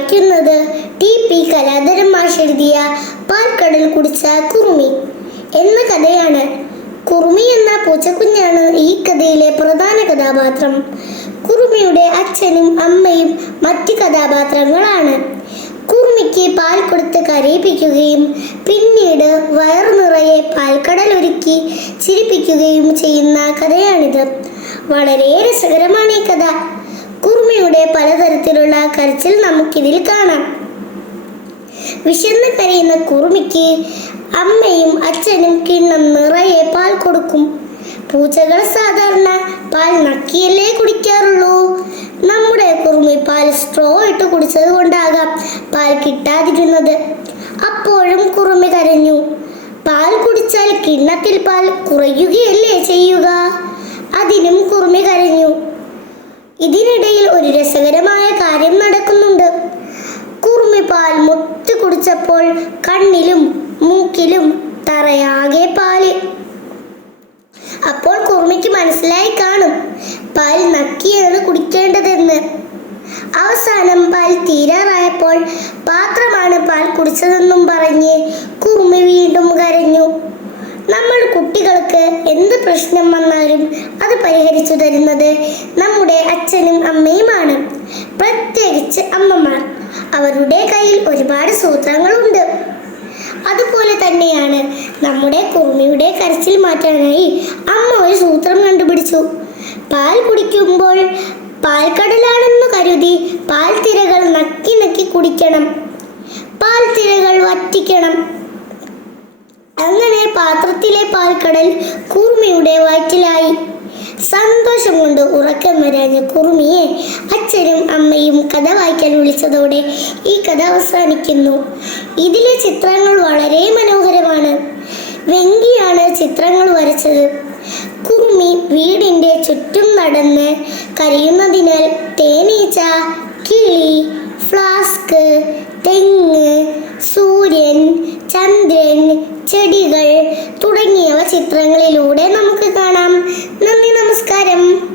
വായിക്കുന്നത് T P Kaladharan മാഷ് എഴുതിയ പാൽക്കടൽ കുടിച്ച കുറുമി എന്ന കഥയാണ്. കുറുമി എന്ന പൂച്ചക്കുഞ്ഞാണ് ഈ കഥയിലെ പ്രധാന കഥാപാത്രം. കുറുമിയുടെ അച്ഛനും അമ്മയും മറ്റ് കഥാപാത്രങ്ങളാണ്. കുറുമിക്ക് പാൽ കൊടുത്ത് കരയിപ്പിക്കുകയും പിന്നീട് വയറു നിറയെ പാൽക്കടൽ ഒരുക്കി ചിരിപ്പിക്കുകയും ചെയ്യുന്ന കഥയാണിത്. വളരെ രസകരമാണ് ഈ കഥ. കുറുമിയുടെ പലതരത്തിലുള്ള കരച്ചിൽ നമുക്കിതിൽ കാണാം. വിശന്ന് കരയുന്ന കുറുമിക്ക് അമ്മയും അച്ഛനും കിണ്ണം നിറയെ പാൽ കൊടുക്കും. പൂച്ചകൾ സാധാരണ പാൽ നക്കിയല്ലേ കുടിക്കാറുള്ളൂ. നമ്മുടെ കുറുമി പാൽ സ്ട്രോ ഇട്ട് കുടിച്ചത് കൊണ്ടാകാം പാൽ കിട്ടാതിരുന്നത്. അപ്പോഴും കുറുമി കരഞ്ഞു. പാൽ കുടിച്ചാൽ കിണ്ണത്തിൽ പാൽ കുറയുകയല്ലേ ചെയ്യുക? അതിനും കുറുമി കരഞ്ഞു. ഇതിനിടയിൽ ഒരു രസകരമായ കാര്യം നടക്കുന്നുണ്ട്. കുറുമി പാൽ മുത്ത് കുടിച്ചപ്പോൾ കണ്ണിലും മൂക്കിലും തറയാകെ പാൽ. അപ്പോൾ കുറുമിക്ക് മനസ്സിലായി കാണും പാൽ നക്കിയാണ് കുടിക്കേണ്ടതെന്ന്. അവസാനം പാൽ തീരാറായപ്പോൾ പാത്രമാണ് പാൽ കുടിച്ചതെന്നും പറഞ്ഞ് കുറുമി വീണ്ടും കരഞ്ഞു. നമ്മൾ കുട്ടികൾക്ക് എന്ത് പ്രശ്നം വന്നാലും അത് പരിഹരിച്ചു തരുന്നത് നമ്മുടെ അച്ഛനും അമ്മയുമാണ്. പ്രത്യേകിച്ച് അമ്മമാർ. അവരുടെ കയ്യിൽ ഒരുപാട് സൂത്രങ്ങളുണ്ട്. അതുപോലെ തന്നെയാണ് നമ്മുടെ കോമിയുടെ കരച്ചിൽ മാറ്റാനായി അമ്മ ഒരു സൂത്രം കണ്ടുപിടിച്ചു. പാൽ കുടിക്കുമ്പോൾ പാൽക്കടലാണെന്ന് കരുതി പാൽ തിരകൾ നക്കി നക്കി കുടിക്കണം. പാൽ തിരകൾ വറ്റിക്കണം. അങ്ങനെ പാത്രത്തിലെ പാൽക്കടൽ കൂർമ്മയുടെ വയറ്റിലായി. സന്തോഷം കൊണ്ട് ഉറക്കം വരാഞ്ഞ കുറുമിയെ അച്ഛനും അമ്മയും കഥ വായിക്കാൻ വിളിച്ചതോടെ ഈ കഥ അവസാനിക്കുന്നു. ഇതിലെ ചിത്രങ്ങൾ വളരെ മനോഹരമാണ്. വെങ്കിയാണ് ചിത്രങ്ങൾ വരച്ചത്. കുറുമി വീടിന്റെ ചുറ്റും നടന്ന് കരയുന്നതിനാൽ തേനീച്ച കിളി ഫ്ലാസ്ക് തെങ്ങ് സൂര്യൻ ചന്ദ്രൻ ചെടികൾ തുടങ്ങിയവ ചിത്രങ്ങളിലൂടെ നമ്മൾ നന്ദി നമസ്കാരം.